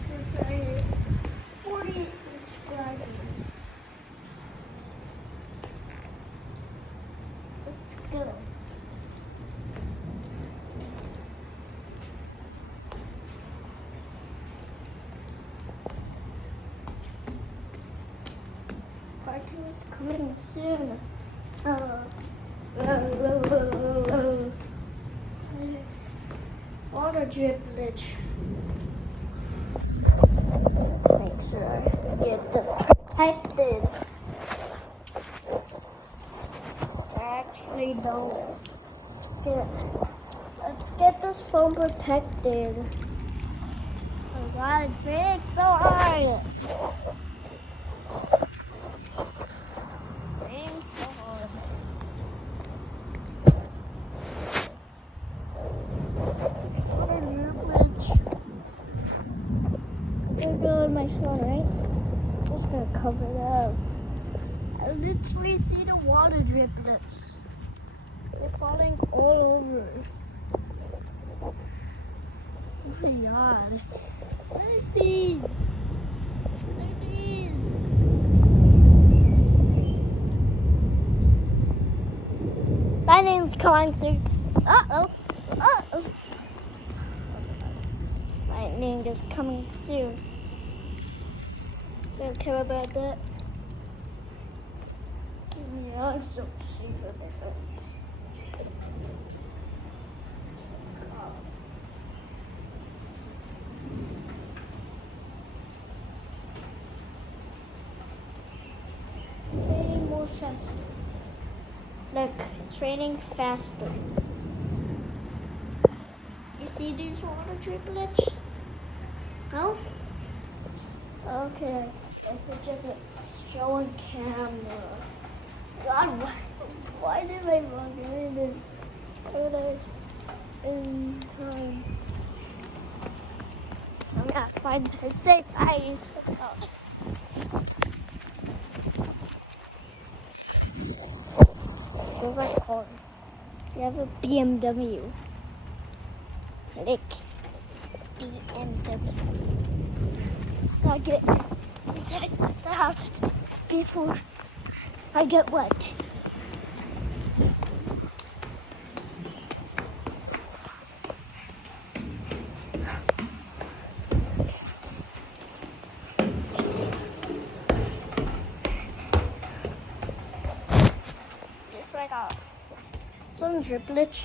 since I hit 48 subscribers. Let's go. Cartoons coming soon. Water drippage. Let's make sure I get this protected. I actually don't get. Let's get this phone protected. Oh God, it's big, so hard. Aim so hard. There goes my phone, right? Just gonna cover it up. I literally see the water driplets. They're falling all over. Oh my God. What are these? What are these? Lightning's coming soon. Uh-oh. Uh-oh. Lightning is coming soon. Don't care about that. Yeah, I'm so cute for that. Training more faster. Look, it's raining faster. You see these water driplets? No? Okay. Guess it doesn't show on camera. God, why did my mom give me this photos in time? I'm gonna find her safe eyes. There's my car. You have a BMW. Click BMW. Gotta get inside the house before I get wet. Just like some driplets.